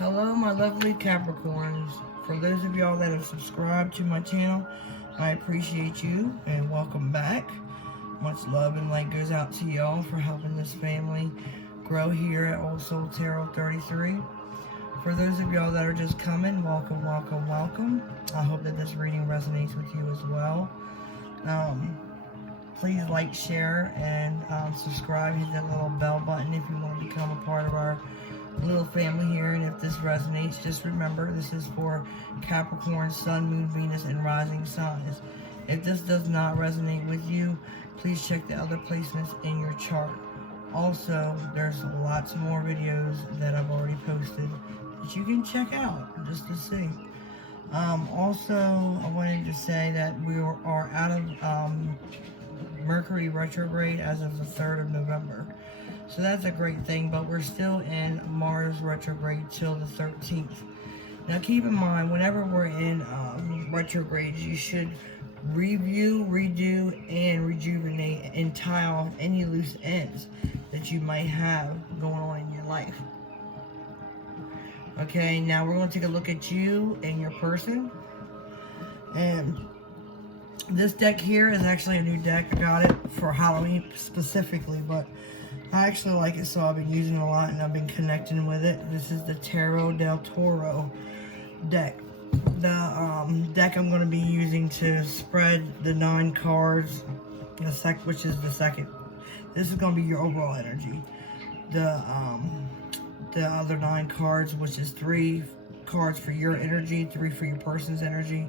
Hello, my lovely Capricorns. For those of y'all that have subscribed to my channel, I appreciate you and welcome back. Much love and light goes out to y'all for helping this family grow here at Old Soul Tarot 33. For those of y'all that are just coming, welcome, welcome, welcome. I hope that this reading resonates with you as well. Please like, share, and subscribe. Hit that little bell button if you want to become a part of our little family here. And if this resonates, just remember this is for Capricorn, Sun, Moon, Venus, and rising signs. If this does not resonate with you, please check the other placements in your chart. Also, there's lots more videos that I've already posted that you can check out just to see. Also, I wanted to say that we are out of Mercury retrograde as of the 3rd of November. So that's a great thing, but we're still in Mars retrograde till the 13th. Now keep in mind, whenever we're in retrogrades, you should review, redo, and rejuvenate and tie off any loose ends that you might have going on in your life. Okay, now we're going to take a look at you and your person. And this deck here is actually a new deck. I got it for Halloween specifically, but I actually like it, so I've been using it a lot and I've been connecting with it. This is the Tarot del Toro deck. The deck I'm going to be using to spread the 9 cards, which is the second. This is going to be your overall energy. The other 9 cards, which is 3 cards for your energy, 3 for your person's energy,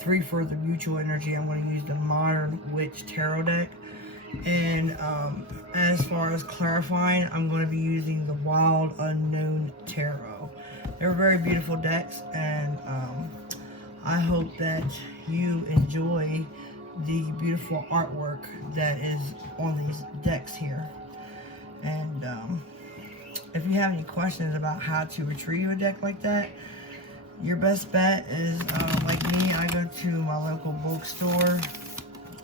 3 for the mutual energy. I'm going to use the Modern Witch Tarot deck. And as far as clarifying, I'm going to be using the Wild Unknown Tarot. They're very beautiful decks, and I hope that you enjoy the beautiful artwork that is on these decks here. And if you have any questions about how to retrieve a deck like that, your best bet is, like me, I go to my local bookstore,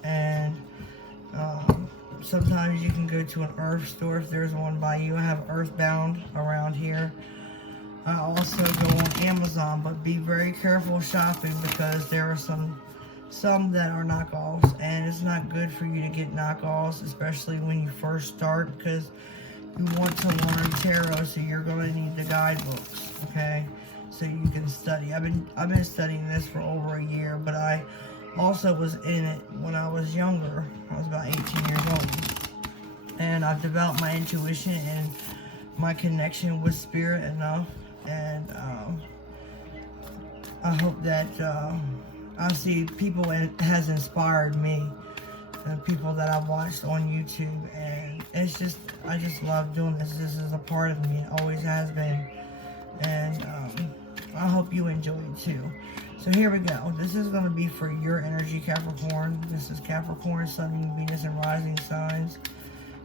and sometimes you can go to an earth store if there's one by you. I have Earthbound around here. I also go on Amazon, but be very careful shopping because there are some that are knockoffs, and it's not good for you to get knockoffs, especially when you first start, because you want to learn tarot, so you're going to need the guidebooks, okay, so you can study. I've been studying this for over a year, but I also was in it when I was younger. I was about 18 years old, and I've developed my intuition and my connection with spirit enough, and I hope that I see people, it has inspired me, and people that I've watched on YouTube, and it's just, I just love doing this. This is a part of me, it always has been, and I hope you enjoy it too. So here we go. This is going to be for your energy, Capricorn. This is Capricorn, Sun, Moon, Venus, and rising signs.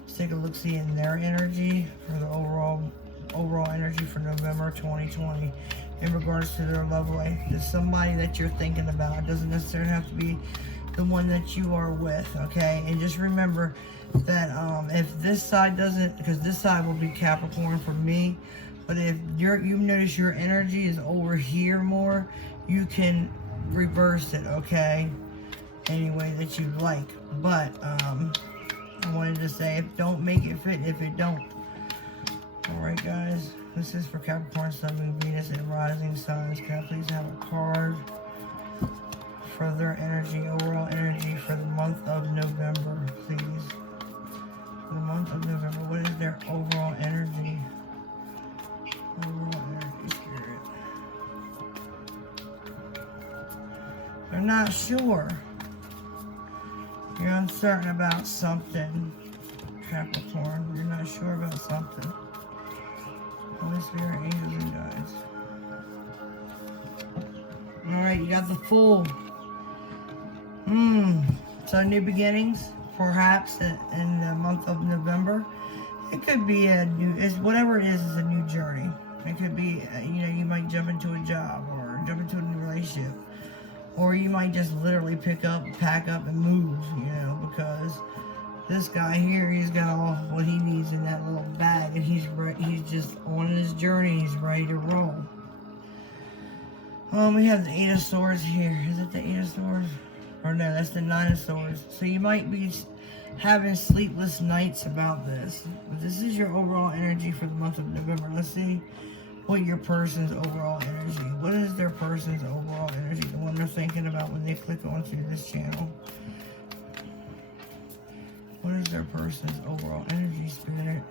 Let's take a look-see in their energy for the overall energy for November 2020 in regards to their love life. There's somebody that you're thinking about. It doesn't necessarily have to be the one that you are with, okay? And just remember that if this side doesn't, because this side will be Capricorn for me, but if you notice your energy is over here more, you can reverse it, okay? Any way that you like. But I wanted to say, don't make it fit if it don't. Alright guys, this is for Capricorn, Sun, Moon, Venus, and rising signs. Can I please have a card for their energy, overall energy for the month of November, please? For the month of November, what is their overall energy? Overall energy, spirit. They're not sure. You're uncertain about something, Capricorn. You're not sure about something. Holy Spirit, angels, and guides. Alright, you got the Fool. So new beginnings, perhaps, in the month of November. It could be a new, whatever it is a new journey. It could be, you might jump into a job, or jump into a new relationship. Or you might just literally pack up and move, because this guy here, he's got all what he needs in that little bag, and he's just on his journey. He's ready to roll. We have the Eight of Swords here. Is it the Eight of Swords? Or no, that's the Nine of Swords. So you might be having sleepless nights about this. But this is your overall energy for the month of November. Let's see what your person's overall energy. What is their person's overall energy? The one they're thinking about when they click onto this channel. What is their person's overall energy, Spirit?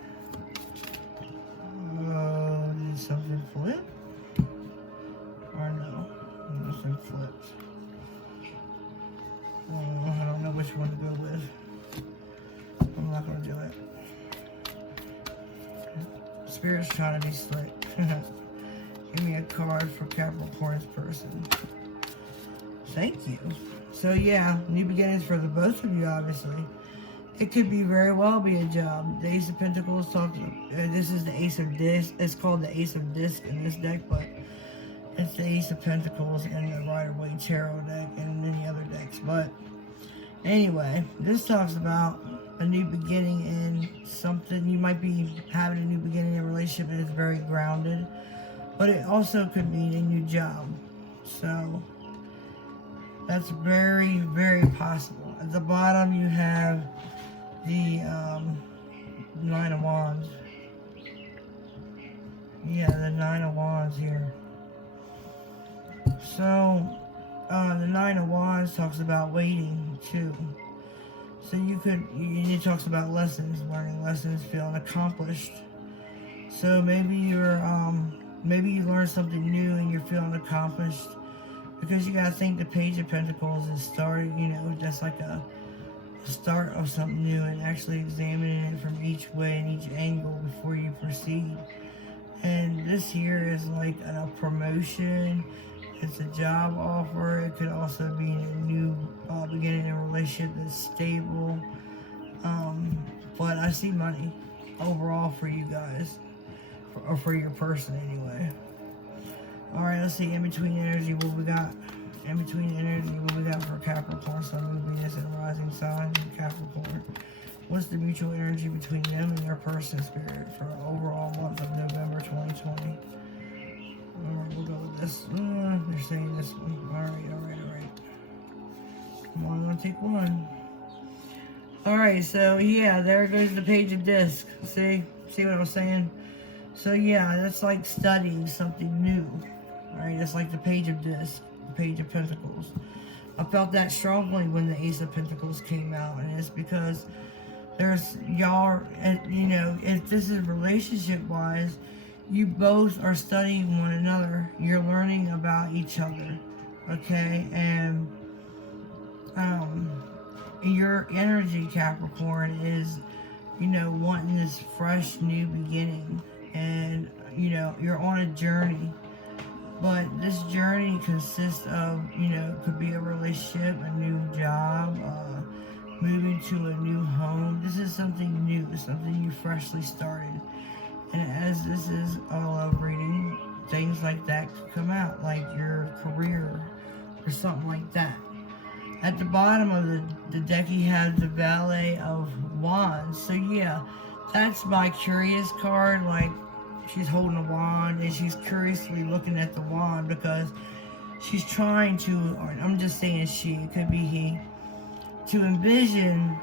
Did something flip? Or no? Nothing flipped. I don't know which one to go with. I'm not going to do it. Spirit's trying to be slick. Give me a card for Capricorn's person. Thank you. So yeah, new beginnings for the both of you, obviously. It could be very well be a job. The Ace of Pentacles talks. This is the Ace of Disc. It's called the Ace of Disc in this deck, but it's the Ace of Pentacles and the Rider-Waite Tarot deck and many other decks. But anyway, this talks about a new beginning in something. You might be having a new beginning in a relationship that is very grounded, but it also could mean a new job. So that's very, very possible. At the bottom, you have the Nine of Wands. Yeah, the Nine of Wands here. So, the Nine of Wands talks about waiting, too. So it talks about lessons, learning lessons, feeling accomplished. So maybe maybe you learned something new and you're feeling accomplished. Because you gotta think the Page of Pentacles is starting, that's like a start of something new and actually examining it from each way and each angle before you proceed. And this here is like a promotion. It's a job offer. It could also be a new beginning in a relationship that's stable. But I see money overall for you guys, or for your person anyway. Alright, let's see in between energy what we got. In between energy what we got for Capricorn, Sun, Moon, Venus, and rising sign in Capricorn. What's the mutual energy between them and their person, Spirit, for the overall month of November 2020? Alright, we'll go with this. They're saying this one. Alright. Come on, I'm gonna take one. Alright, so yeah, there goes the Page of Disc. See what I was saying? So yeah, that's like studying something new. Alright, that's like the Page of Disc, the Page of Pentacles. I felt that strongly when the Ace of Pentacles came out, and it's because there's y'all, and if this is relationship wise, you both are studying one another. You're learning about each other, okay? And your energy, Capricorn, is wanting this fresh new beginning, and you're on a journey. But this journey consists of, could be a relationship, a new job, moving to a new home. This is something new, something you freshly started. And as this is a love reading, things like that could come out, like your career or something like that. At the bottom of the deck, he has the Valet of Wands. So yeah, that's my curious card. Like, she's holding a wand and she's curiously looking at the wand because she's trying to, or I'm just saying she, it could be he, to envision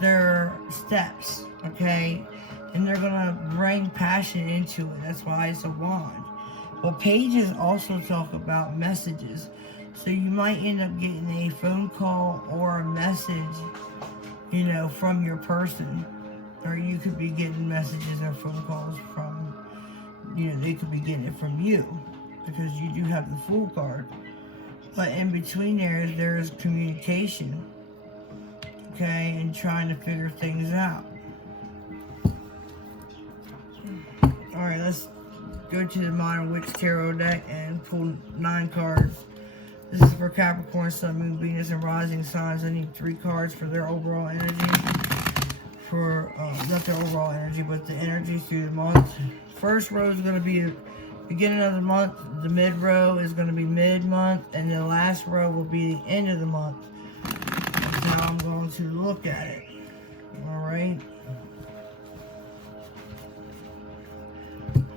their steps, okay? And they're gonna bring passion into it. That's why it's a wand. Well, pages also talk about messages. So you might end up getting a phone call or a message, from your person. Or you could be getting messages or phone calls from, they could be getting it from you. Because you do have the Fool card. But in between there's communication. Okay, and trying to figure things out. Alright, let's go to the Modern Witch Tarot deck and pull 9 cards. This is for Capricorn, Sun, Moon, Venus, and rising signs. I need 3 cards for their overall energy. For, not their overall energy, but the energy through the month. First row is going to be the beginning of the month. The mid row is going to be mid-month. And the last row will be the end of the month. That's how I'm going to look at it. Alright.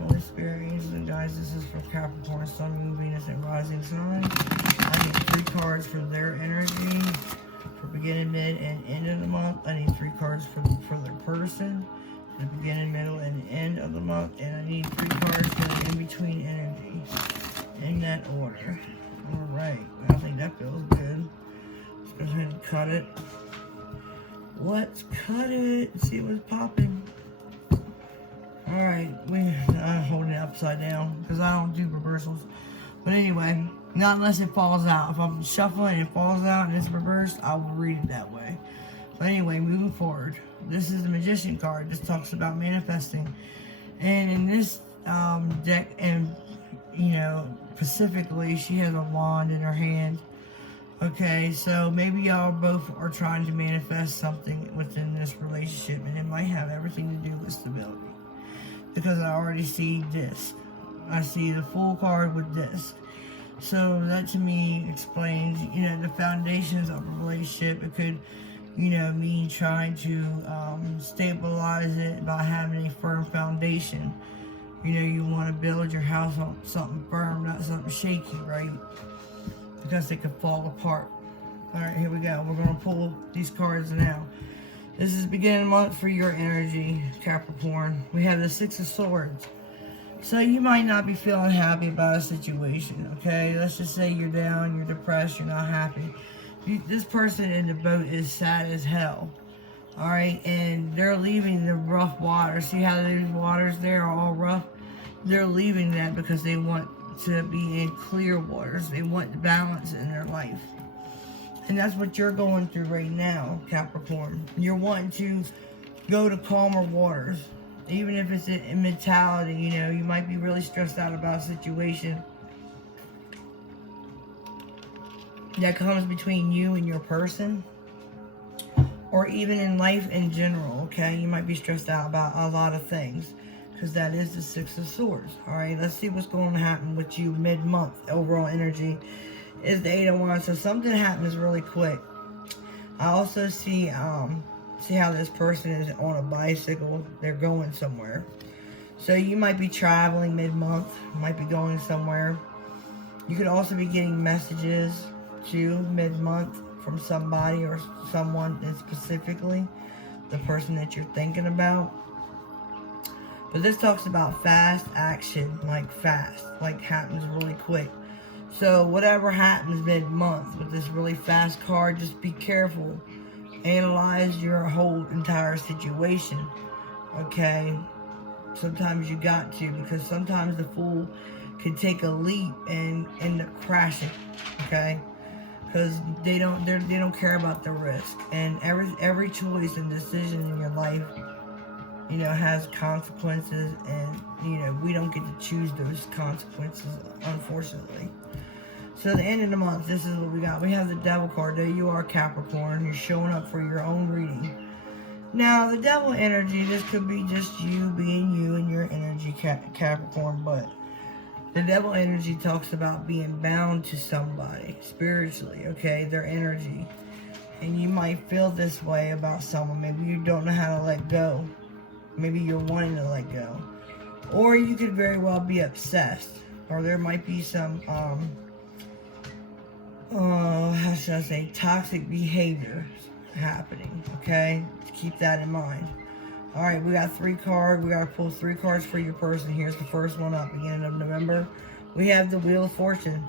Holy Spirit, angels and guides. guys. This is for Capricorn, Sun, Moon, Venus, and Rising Sign. I need 3 cards for their energy for beginning, mid, and end of the month. I need 3 cards for their person, the beginning, middle, and end of the month. And I need 3 cards for the in-between energy, in that order. Alright, I think that feels good. Let's go ahead and cut it. Let's cut it and see what's popping. Alright, I'm holding it upside down because I don't do reversals. But anyway, not unless it falls out. If I'm shuffling and it falls out and it's reversed, I will read it that way. But anyway, moving forward. This is the Magician card. This talks about manifesting. And in this deck, and you know, specifically, she has a wand in her hand. Okay, so maybe y'all both are trying to manifest something within this relationship, and it might have everything to do with stability. Because I already see disc. I see the Fool card with disc. So that to me explains, you know, the foundations of a relationship. It could, you know, mean trying to stabilize it by having a firm foundation. You know, you want to build your house on something firm, not something shaky, right? Because it could fall apart. Alright, here we go. We're going to pull these cards now. This is beginning of the month for your energy, Capricorn. We have the 6 of Swords. So you might not be feeling happy about a situation, okay? Let's just say you're down, you're depressed, you're not happy. This person in the boat is sad as hell. Alright, and they're leaving the rough water. See how these waters there are all rough? They're leaving that because they want to be in clear waters. They want balance in their life. And that's what you're going through right now, Capricorn. You're wanting to go to calmer waters. Even if it's in mentality, you know, you might be really stressed out about a situation that comes between you and your person. Or even in life in general, okay? You might be stressed out about a lot of things. Because that is the 6 of Swords. Alright, let's see what's going to happen with you mid-month. Overall energy is the 8 of Wands. So something happens really quick. I also see how this person is on a bicycle. They're going somewhere. So you might be traveling mid-month. Might be going somewhere. You could also be getting messages too mid-month from somebody or someone, and specifically the person that you're thinking about. But this talks about fast action, like fast, like happens really quick. So whatever happens mid-month with this really fast card, just be careful. Analyze your whole entire situation, okay? Sometimes you got to, because sometimes the Fool can take a leap and end up crashing, okay? Because they don't care about the risk. And every choice and decision in your life, you know, has consequences, and, you know, we don't get to choose those consequences, unfortunately. So at the end of the month, this is what we got. We have the Devil card. There you are, Capricorn. You're showing up for your own reading. Now, the Devil energy, this could be just you being you and your energy, Capricorn, but the Devil energy talks about being bound to somebody spiritually, okay? Their energy. And you might feel this way about someone. Maybe you don't know how to let go. Maybe you're wanting to let go. Or you could very well be obsessed. Or there might be some, how should I say, toxic behavior happening, okay? Keep that in mind. Alright, we got 3 cards. We got to pull 3 cards for your person. Here's the first one up, beginning of November. We have the Wheel of Fortune.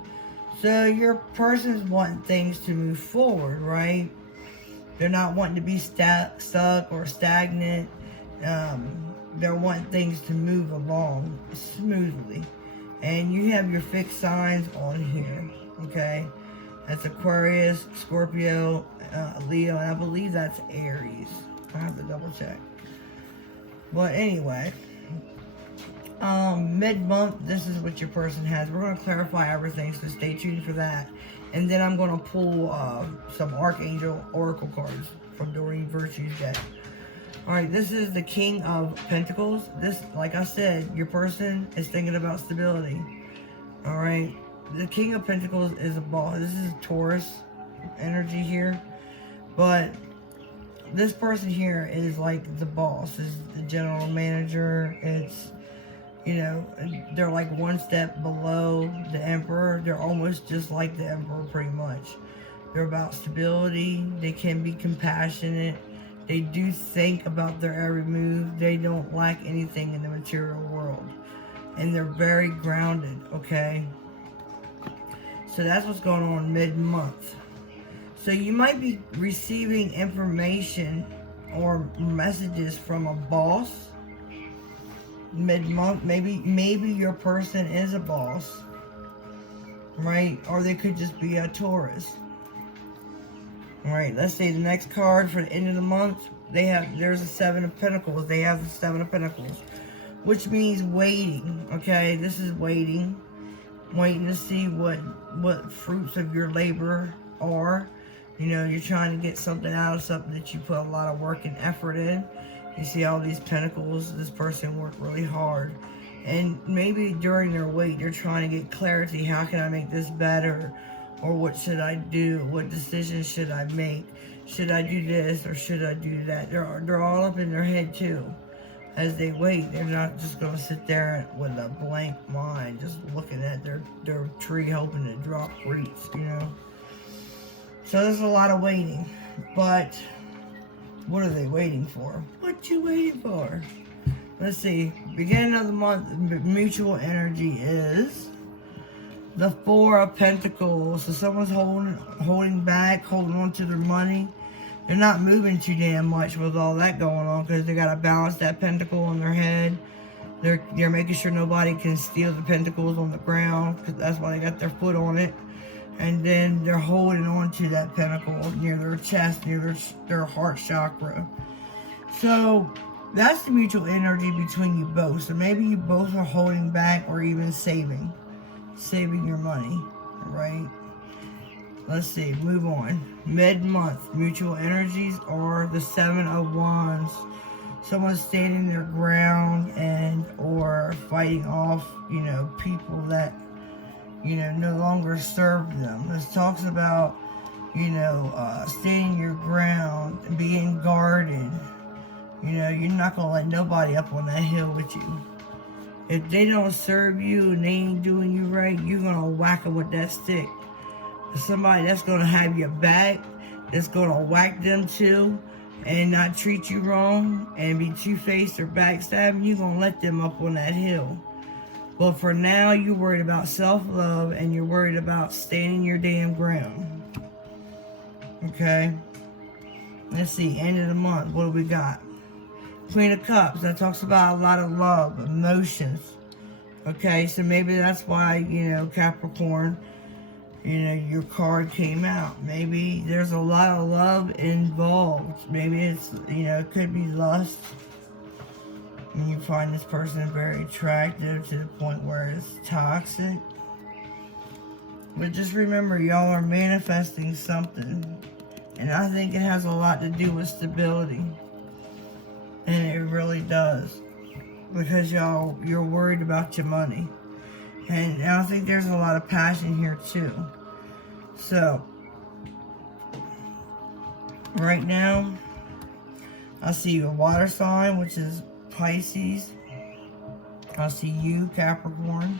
So your person's wanting things to move forward, right? They're not wanting to be stuck or stagnant. They're wanting things to move along smoothly. And you have your fixed signs on here, okay? That's Aquarius, Scorpio, Leo, and I believe that's Aries. I have to double check. But anyway, mid-month, this is what your person has. We're going to clarify everything, so stay tuned for that. And then I'm going to pull some Archangel Oracle cards from Doreen Virtue's deck. Alright, this is the King of Pentacles. This, like I said, your person is thinking about stability. Alright, the King of Pentacles is a boss. This is Taurus energy here. But this person here is like the boss, is the general manager. It's, You know, they're like one step below the Emperor. They're almost just like the Emperor, pretty much. They're about stability. They can be compassionate. They do think about their every move. They don't lack anything in the material world. And they're very grounded, okay? So that's what's going on mid-month. So you might be receiving information or messages from a boss mid-month. Maybe your person is a boss, right? Or they could just be a Taurus. All right, let's say the next card for the end of the month, there's a Seven of Pentacles. They have the Seven of Pentacles, which means waiting, okay? This is waiting to see what fruits of your labor are. You know, you're trying to get something out of something that you put a lot of work and effort in. You see all these pentacles, this person worked really hard. And maybe during their wait, they're trying to get clarity. How can I make this better? Or what should I do? What decisions should I make? Should I do this or should I do that? They're all up in their head too. As they wait, they're not just going to sit there with a blank mind, just looking at their tree hoping to drop fruits, you know. So there's a lot of waiting. But what are they waiting for? What you waiting for? Let's see. Beginning of the month, mutual energy is the Four of Pentacles. So someone's holding back, holding on to their money. They're not moving too damn much with all that going on because they got to balance that pentacle on their head. They're making sure nobody can steal the pentacles on the ground because that's why they got their foot on it. And then they're holding on to that pentacle near their chest, near their heart chakra. So that's the mutual energy between you both. So maybe you both are holding back or even saving your money, right? Let's see, move on. Mid-month, mutual energies are the Seven of Wands. Someone's standing their ground and or fighting off, you know, people that, you know, no longer serve them. This talks about, you know, standing your ground and being guarded. You know, you're not going to let nobody up on that hill with you. If they don't serve you and they ain't doing you right, you're going to whack them with that stick. Somebody that's going to have your back, that's going to whack them too, and not treat you wrong, and be two-faced or backstabbing, you're going to let them up on that hill. But for now, you're worried about self-love, and you're worried about standing your damn ground. Okay? Let's see, end of the month, what do we got? Queen of Cups, that talks about a lot of love, emotions. Okay, so maybe that's why, you know, Capricorn, you know, your card came out. Maybe there's a lot of love involved. Maybe it's, you know, it could be lust. And you find this person very attractive to the point where it's toxic. But just remember, y'all are manifesting something. And I think it has a lot to do with stability. And it really does. Because you're worried about your money. And I think there's a lot of passion here too. So, right now, I see a water sign, which is Pisces. I see you, Capricorn.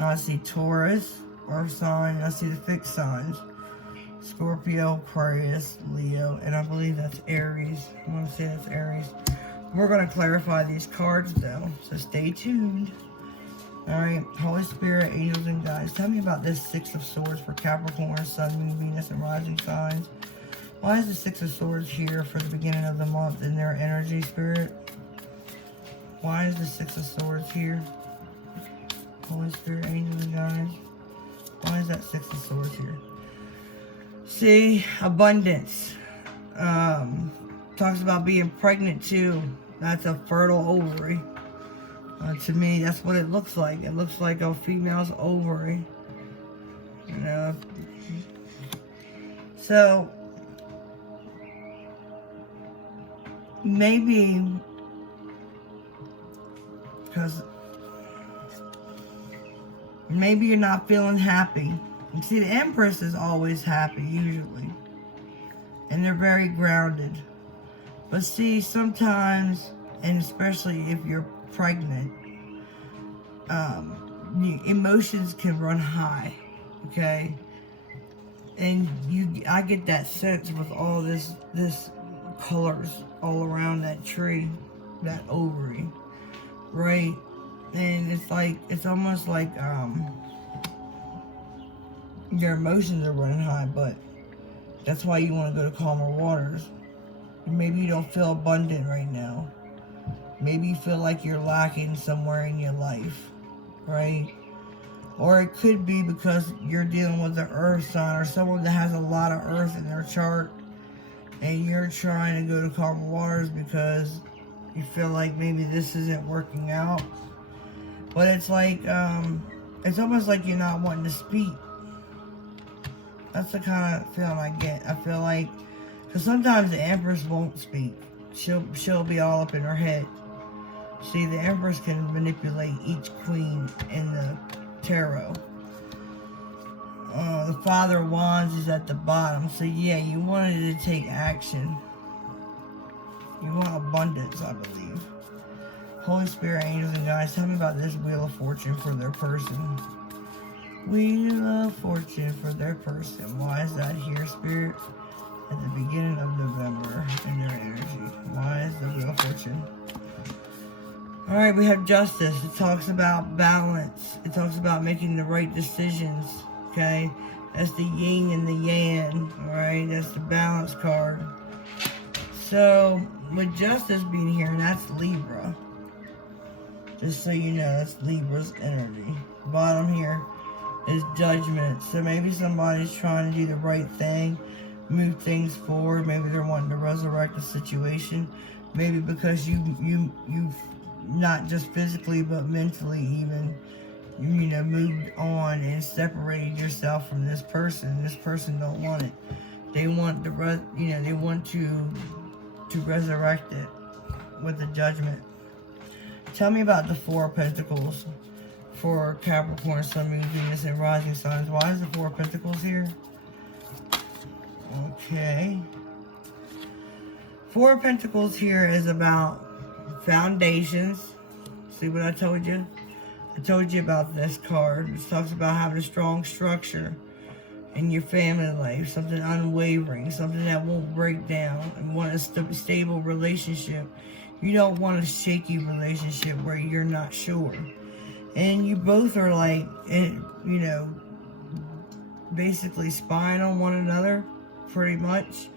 I see Taurus, earth sign. I see the fixed signs. Scorpio, Aquarius, Leo, and I believe that's Aries. I want to say that's Aries. We're going to clarify these cards though, so stay tuned. Alright, Holy Spirit, angels, and guides. Tell me about this Six of Swords for Capricorn, Sun, Moon, Venus, and rising signs. Why is the Six of Swords here for the beginning of the month in their energy, Spirit? Why is the Six of Swords here? Holy Spirit, angels, and guides. Why is that Six of Swords here? See, abundance. Talks about being pregnant too. That's a fertile ovary. To me, that's what it looks like. It looks like a female's ovary. You know. So, maybe, because maybe you're not feeling happy. You see, the Empress is always happy, usually. And they're very grounded. But see, sometimes, and especially if you're pregnant, emotions can run high, okay? And I get that sense with all this colors all around that tree, that ovary, right? And it's like, it's almost like your emotions are running high, but that's why you want to go to calmer waters. Maybe you don't feel abundant right now. Maybe you feel like you're lacking somewhere in your life, right? Or it could be because you're dealing with the earth sign or someone that has a lot of earth in their chart, and you're trying to go to calmer waters because you feel like maybe this isn't working out. But it's like, it's almost like you're not wanting to speak. That's the kind of feeling I get. I feel like, because sometimes the Empress won't speak. She'll be all up in her head. See, the Empress can manipulate each queen in the tarot. The Father of Wands is at the bottom. So yeah, you wanted to take action. You want abundance, I believe. Holy Spirit, angels, and guides, tell me about this Wheel of Fortune for their person. Wheel of Fortune for their person. Why is that here, Spirit? At the beginning of November in their energy. Why is the Wheel of Fortune? Alright, we have Justice. It talks about balance. It talks about making the right decisions. Okay? That's the yin and the yang. Alright? That's the balance card. So, with Justice being here, and that's Libra. Just so you know, that's Libra's energy. Bottom here is Judgment. So maybe somebody's trying to do the right thing, move things forward. Maybe they're wanting to resurrect the situation. Maybe because you've not just physically but mentally even, you know, moved on and separated yourself from this person. This person don't want it. They want the they want to resurrect it with the Judgment. Tell me about the Four of Pentacles for Capricorn, Sun, Moon, Venus, and rising signs. Why is the Four of Pentacles here? Okay. Four of Pentacles here is about foundations. See what I told you? I told you about this card. It talks about having a strong structure in your family life, something unwavering, something that won't break down, and want a stable relationship. You don't want a shaky relationship where you're not sure. And you both are like, you know, basically spying on one another, pretty much.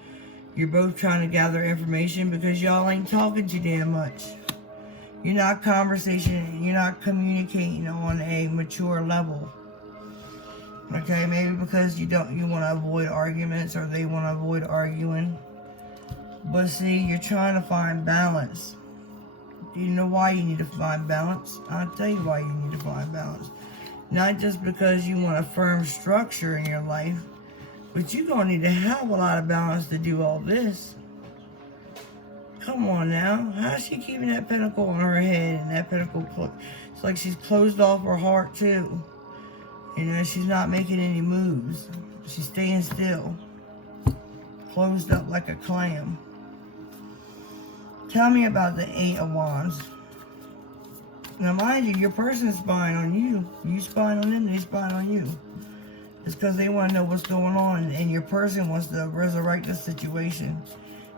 You're both trying to gather information because y'all ain't talking too damn much. You're not you're not communicating on a mature level. Okay, maybe because you want to avoid arguments, or they want to avoid arguing. But see, you're trying to find balance. Do you know why you need to find balance? I'll tell you why you need to find balance. Not just because you want a firm structure in your life, but you're going to need a hell of a lot of balance to do all this. Come on now. How's she keeping that pentacle on her head and that pentacle it's like she's closed off her heart too. You know, she's not making any moves. She's staying still. Closed up like a clam. Tell me about the Eight of Wands. Now, mind you, your person's spying on you. You spying on them, they spying on you. It's because they want to know what's going on, and your person wants to resurrect the situation.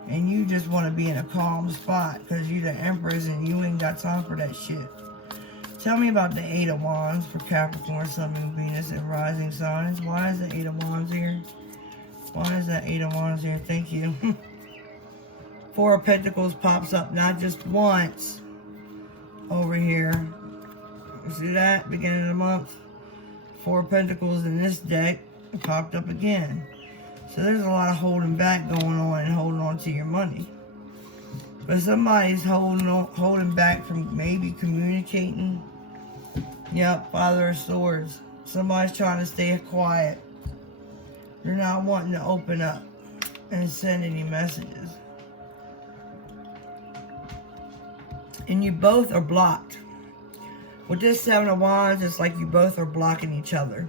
And you just want to be in a calm spot because you're the Empress and you ain't got time for that shit. Tell me about the Eight of Wands for Capricorn, Sun, Moon, Venus, and rising signs. Why is the Eight of Wands here? Why is that Eight of Wands here? Thank you. Four of Pentacles pops up not just once over here. You see that? Beginning of the month. Four of Pentacles in this deck popped up again. So there's a lot of holding back going on and holding on to your money. But somebody's holding back from maybe communicating. Yep, Father of Swords. Somebody's trying to stay quiet. They're not wanting to open up and send any messages. And you both are blocked. With this Seven of Wands, it's like you both are blocking each other.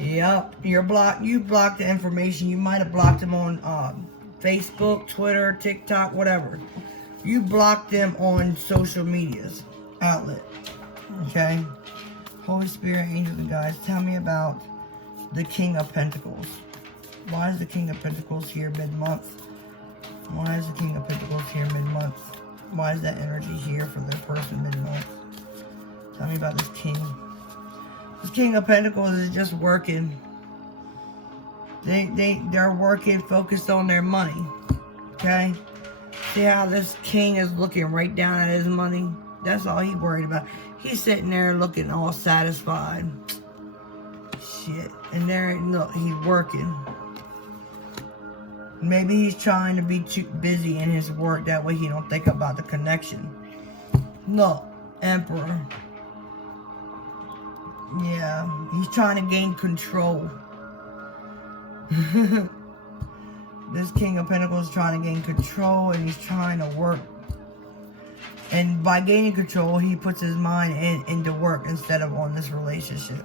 Yep, you're blocked. You blocked the information. You might have blocked them on Facebook, Twitter, TikTok, whatever. You blocked them on social medias. outlet. Okay? Holy Spirit, angels and guides, tell me about the King of Pentacles. Why is the King of Pentacles here mid-month? Why is the King of Pentacles here mid-month? Why is that energy here for their person mid-month? Tell me about this King. This King of Pentacles is just working. They're working, focused on their money. Okay? See how this King is looking right down at his money? That's all he's worried about. He's sitting there looking all satisfied. Shit. And there, look, he's working. Maybe he's trying to be too busy in his work. That way he don't think about the connection. Look, Emperor. Yeah, he's trying to gain control. This King of Pentacles is trying to gain control, and he's trying to work. And by gaining control, he puts his mind into work instead of on this relationship.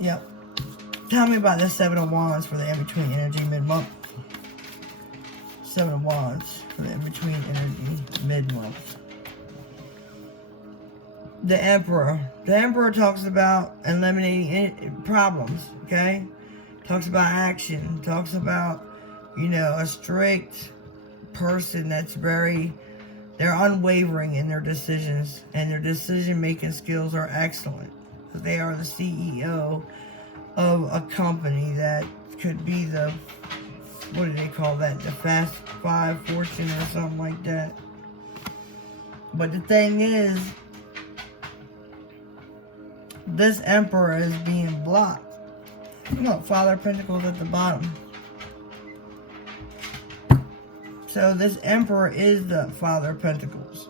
Yep. Tell me about this Seven of Wands for the in-between energy mid-month. Seven of Wands for the in-between energy mid-month. The Emperor. The Emperor talks about eliminating problems, okay? Talks about action. Talks about, you know, a strict person that's very... They're unwavering in their decisions, and their decision-making skills are excellent. They are the CEO of a company that could be the, what do they call that? The Fast Five Fortune or something like that. But the thing is, this Emperor is being blocked. Look, Father of Pentacles at the bottom. So this Emperor is the Father of Pentacles.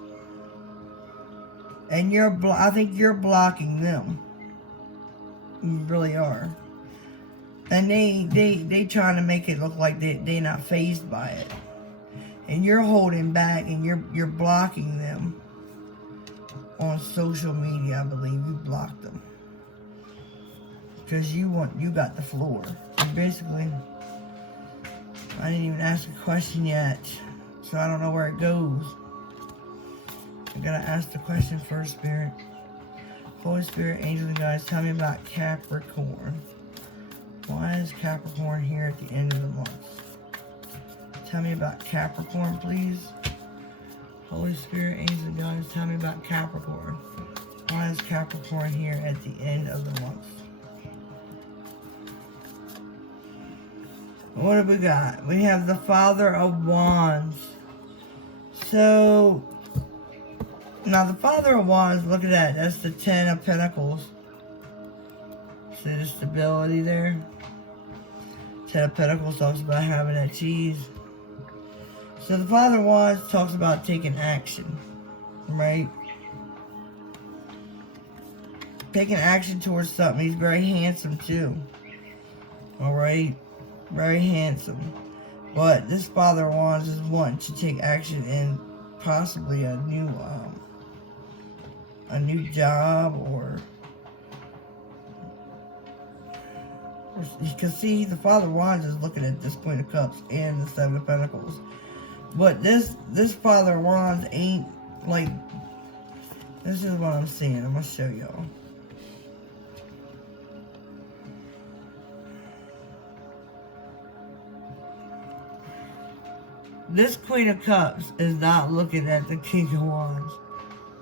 And I think you're blocking them. You really are. And they trying to make it look like they're not fazed by it. And you're holding back, and you're blocking them. On social media, I believe you blocked them. Because you got the floor. And basically, I didn't even ask a question yet, so I don't know where it goes. I gotta ask the question first, Spirit. Holy Spirit, angels and guides, tell me about Capricorn. Why is Capricorn here at the end of the month? Tell me about Capricorn, please. Holy Spirit, angels and guides, tell me about Capricorn. Why is Capricorn here at the end of the month? What have we got? We have the Father of Wands. So, now the Father of Wands, look at that. That's the Ten of Pentacles. See the stability there? Ten of Pentacles talks about having that cheese. So the Father of Wands talks about taking action. Right? Taking action towards something. He's very handsome too. Alright? Very handsome. But this Father of Wands is wanting to take action in possibly a new job, or you can see the Father of Wands is looking at this Queen of Cups and the Seven of Pentacles. But this Father of Wands ain't like, this is what I'm seeing. I'm gonna show y'all. This Queen of Cups is not looking at the King of Wands.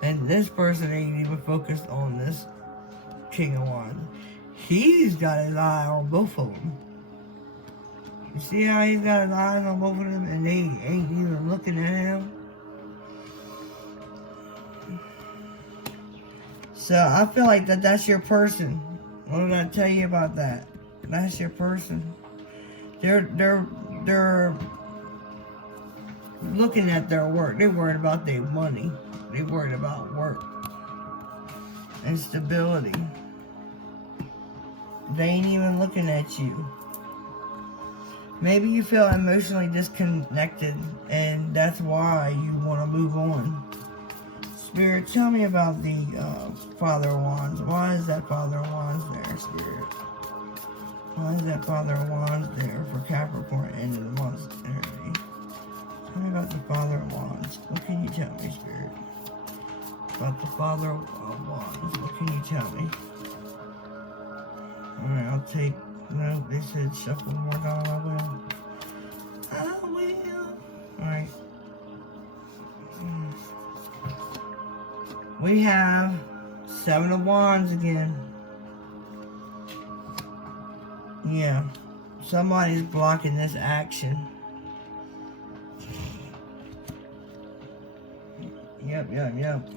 And this person ain't even focused on this King of Wands. He's got his eye on both of them. You see how he's got his eyes on both of them and they ain't even looking at him? So I feel like that's your person. What did I tell you about that? That's your person. They're looking at their work. They're worried about their money. They're worried about work and stability. They ain't even looking at you. Maybe you feel emotionally disconnected, and that's why you want to move on. Spirit, tell me about the Father of Wands. Why is that Father of Wands there, Spirit? Why is that Father of Wands there for Capricorn end of the month energy? Tell me about the Father of Wands. What can you tell me, Spirit? about the Father of Wands. What can you tell me? Alright, I'll take... No, they said shuffle more down. I will. I will. Alright. We have 7 of Wands again. Yeah. Somebody's blocking this action. Yep.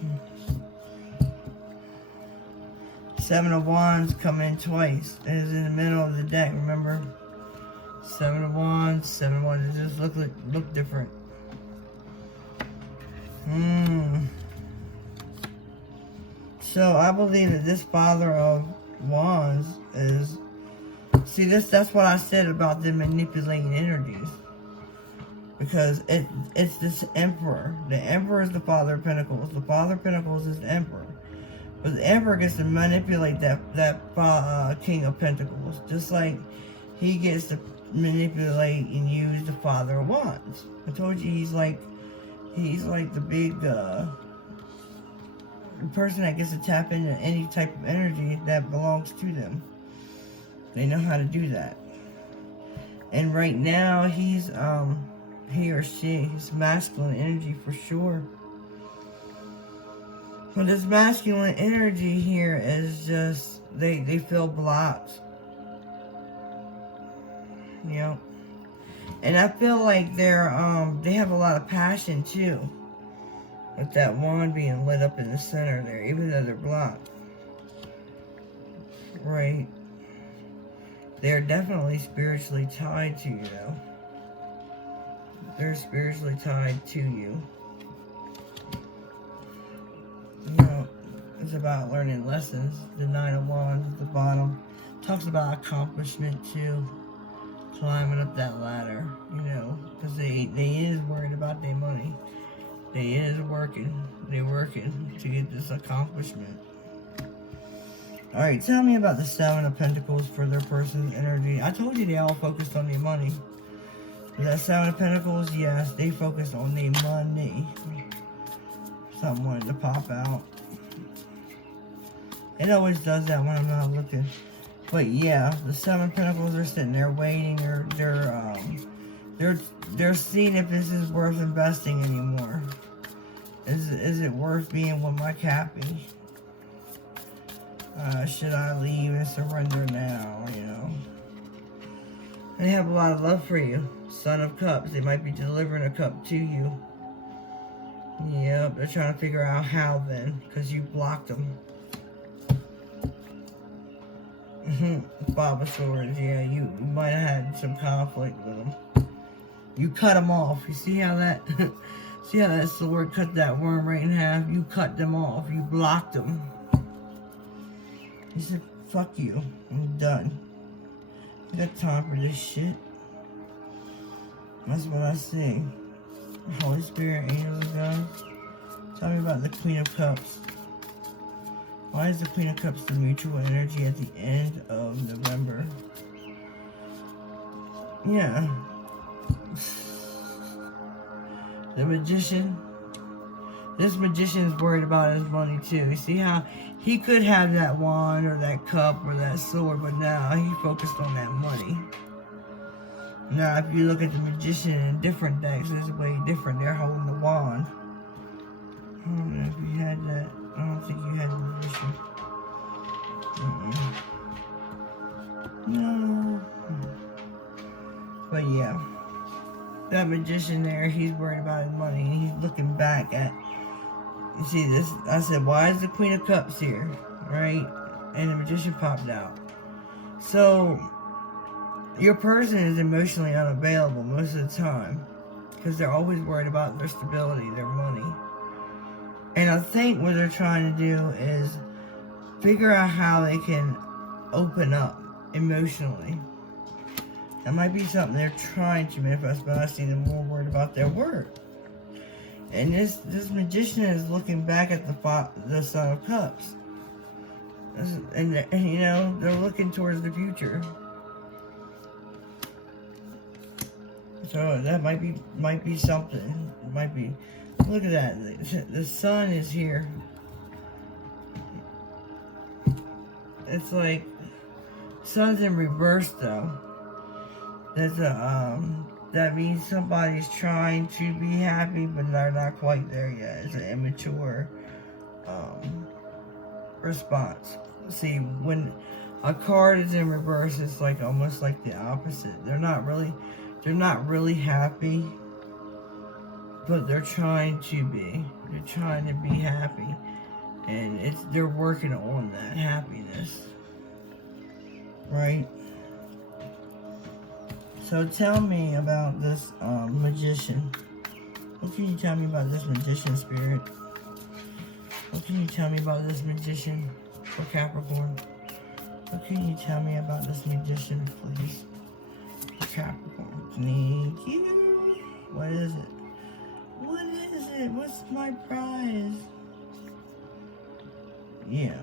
7 of Wands coming in twice. It is in the middle of the deck, remember? 7 of Wands, 7 of Wands. It just look different. So I believe that this Father of Wands is... See, that's what I said about them manipulating energies. Because it's this Emperor. The Emperor is the Father of Pentacles. The Father of Pentacles is the Emperor. But the Emperor gets to manipulate that King of Pentacles. Just like he gets to manipulate and use the Father of Wands. I told you he's like the big person that gets to tap into any type of energy that belongs to them. They know how to do that. And right now he's he or she, his masculine energy for sure. But this masculine energy here is just, they feel blocked. You know? And I feel like they have a lot of passion too. With that wand being lit up in the center there, even though they're blocked. Right. They're definitely spiritually tied to you though. They're spiritually tied to you. You know, it's about learning lessons. The 9 of Wands at the bottom talks about accomplishment too. Climbing up that ladder, you know, because they is worried about their money. They is working. They're working to get this accomplishment. Alright, tell me about the 7 of Pentacles for their person's energy. I told you they all focused on their money. That 7 of Pentacles, yes, they focused on their money. Something wanted to pop out. It always does that when I'm not looking. But yeah, the 7 of Pentacles are sitting there waiting. They're seeing if this is worth investing anymore. Is it worth being with my Cappy? Should I leave and surrender now? You know, they have a lot of love for you. Son of Cups. They might be delivering a cup to you. Yep, they're trying to figure out how then, because you blocked them. 5 of Swords. Yeah, you might have had some conflict with them. You cut them off. You see how that? See how that sword cut that worm right in half? You cut them off. You blocked them. He said, "Fuck you. I'm done. I got time for this shit." That's what I see. Holy Spirit, angels, guys. Tell me about the Queen of Cups. Why is the Queen of Cups the mutual energy at the end of November? Yeah. The Magician. This Magician is worried about his money too. You see how he could have that wand or that cup or that sword, but now he focused on that money. Now, if you look at the Magician in different decks, it's way different. They're holding the wand. I don't know if you had that. I don't think you had the Magician. No. But yeah. That Magician there, he's worried about his money. And he's looking back at... You see this? I said, why is the Queen of Cups here? Right? And the Magician popped out. So... your person is emotionally unavailable most of the time because they're always worried about their stability, their money. And I think what they're trying to do is figure out how they can open up emotionally. That might be something they're trying to manifest, but I see them more worried about their work. And this Magician is looking back at the Son of Cups. And you know, they're looking towards the future. So that might be something. It might be. Look at that. The sun is here. it's like sun's in reverse though. That's a that means somebody's trying to be happy, but they're not quite there yet. It's an immature response. See, when a card is in reverse, it's like almost like the opposite. They're not really happy, but they're trying to be. They're trying to be happy, and they're working on that happiness, right? So tell me about this magician. What can you tell me about this magician, Spirit? What can you tell me about this magician for Capricorn? What can you tell me about this magician, please? For Capricorn. Thank you. What is it? What is it? What's my prize? Yeah.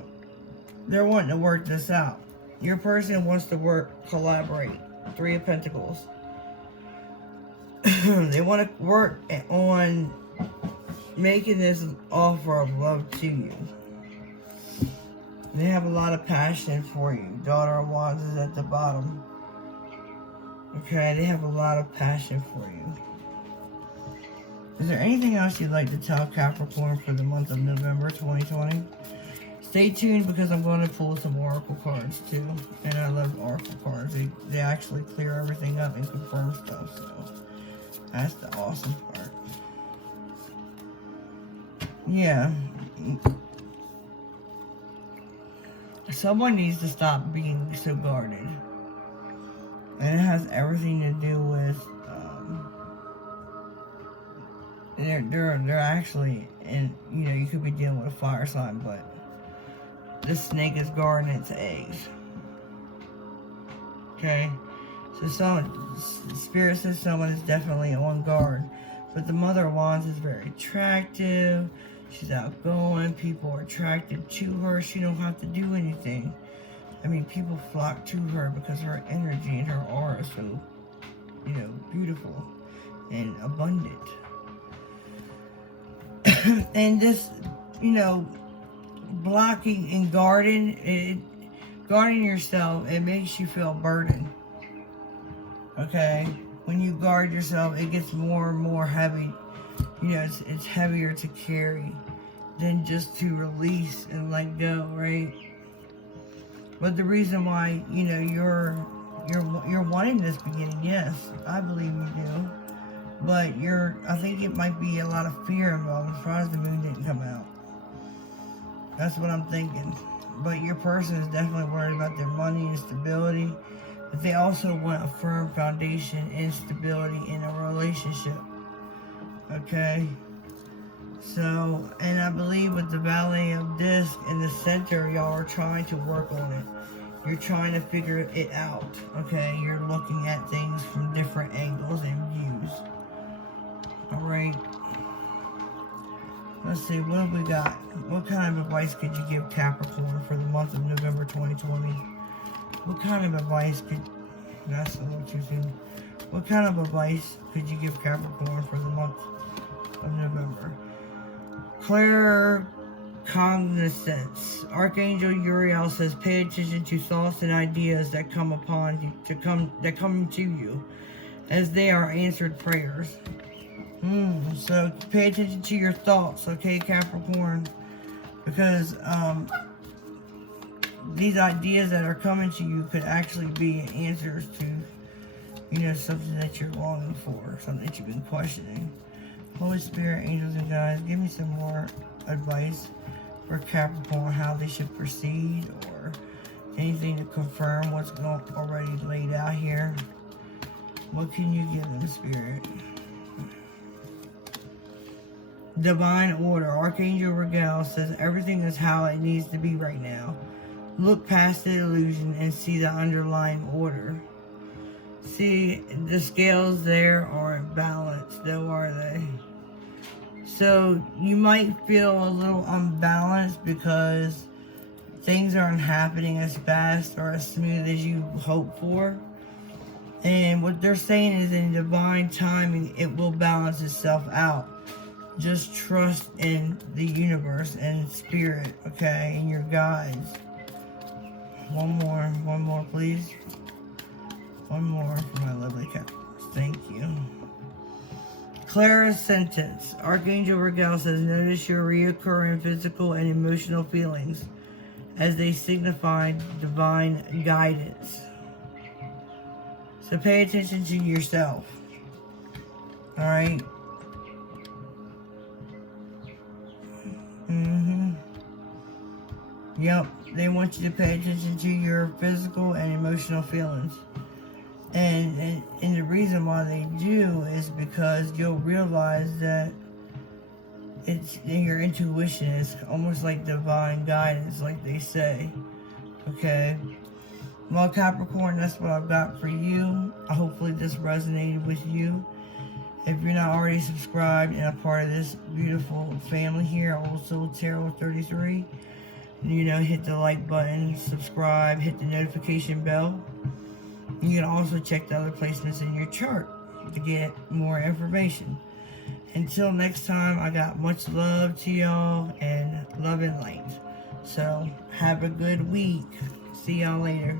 They're wanting to work this out. Your person wants to collaborate. 3 of Pentacles. They want to work on making this offer of love to you. They have a lot of passion for you. Daughter of Wands is at the bottom. Okay, they have a lot of passion for you. Is there anything else you'd like to tell Capricorn for the month of November 2020? Stay tuned because I'm going to pull some oracle cards too. And I love oracle cards. They actually clear everything up and confirm stuff. So that's the awesome part. Yeah. Someone needs to stop being so guarded. And it has everything to do with they're actually, and you know, you could be dealing with a fire sign, but this snake is guarding its eggs. Okay? So Spirit says someone is definitely on guard. But the Mother of Wands is very attractive. She's outgoing. People are attracted to her. She don't have to do anything. I mean, people flock to her because her energy and her aura is so, you know, beautiful and abundant. And this, you know, blocking and guarding yourself, it makes you feel burdened. Okay? When you guard yourself, it gets more and more heavy. You know, it's heavier to carry than just to release and let go, right? But the reason why, you know, you're wanting this beginning, yes, I believe you do. But I think it might be a lot of fear involved as far as the moon didn't come out. That's what I'm thinking. But your person is definitely worried about their money and stability. But they also want a firm foundation and stability in a relationship. Okay? So, and I believe with the Valley of Disc in the center, y'all are trying to work on it. You're trying to figure it out. Okay? You're looking at things from different angles and views. Alright? Let's see, what have we got? What kind of advice could you give Capricorn for the month of November 2020? What kind of advice that's a little too soon. What kind of advice could you give Capricorn for the month of November? Clear cognizance. Archangel Uriel says, pay attention to thoughts and ideas that come to you, as they are answered prayers. So pay attention to your thoughts, okay, Capricorn? Because these ideas that are coming to you could actually be answers to, you know, something that you're longing for, something that you've been questioning. Holy Spirit, angels, and guides, give me some more advice for Capricorn, how they should proceed, or anything to confirm what's already laid out here. What can you give them, Spirit? Divine order. Archangel Regal says everything is how it needs to be right now. Look past the illusion and see the underlying order. See, the scales there aren't balanced, though, are they? So you might feel a little unbalanced because things aren't happening as fast or as smooth as you hope for. And what they're saying is, in divine timing, it will balance itself out. Just trust in the universe and spirit, okay, and your guides. One more, please. One more for my lovely Capricorns. Thank you. Clara's sentence. Archangel Rigel says, notice your reoccurring physical and emotional feelings as they signify divine guidance. So pay attention to yourself. Alright? Yep, they want you to pay attention to your physical and emotional feelings. And the reason why they do is because you'll realize that it's your intuition is almost like divine guidance, like they say. Okay? Well, Capricorn, that's what I've got for you. Hopefully this resonated with you. If you're not already subscribed and a part of this beautiful family here, Old Soul Tarot 33, hit the like button, subscribe, hit the notification bell. You can also check the other placements in your chart to get more information. Until next time, I got much love to y'all and love and light. So, have a good week. See y'all later.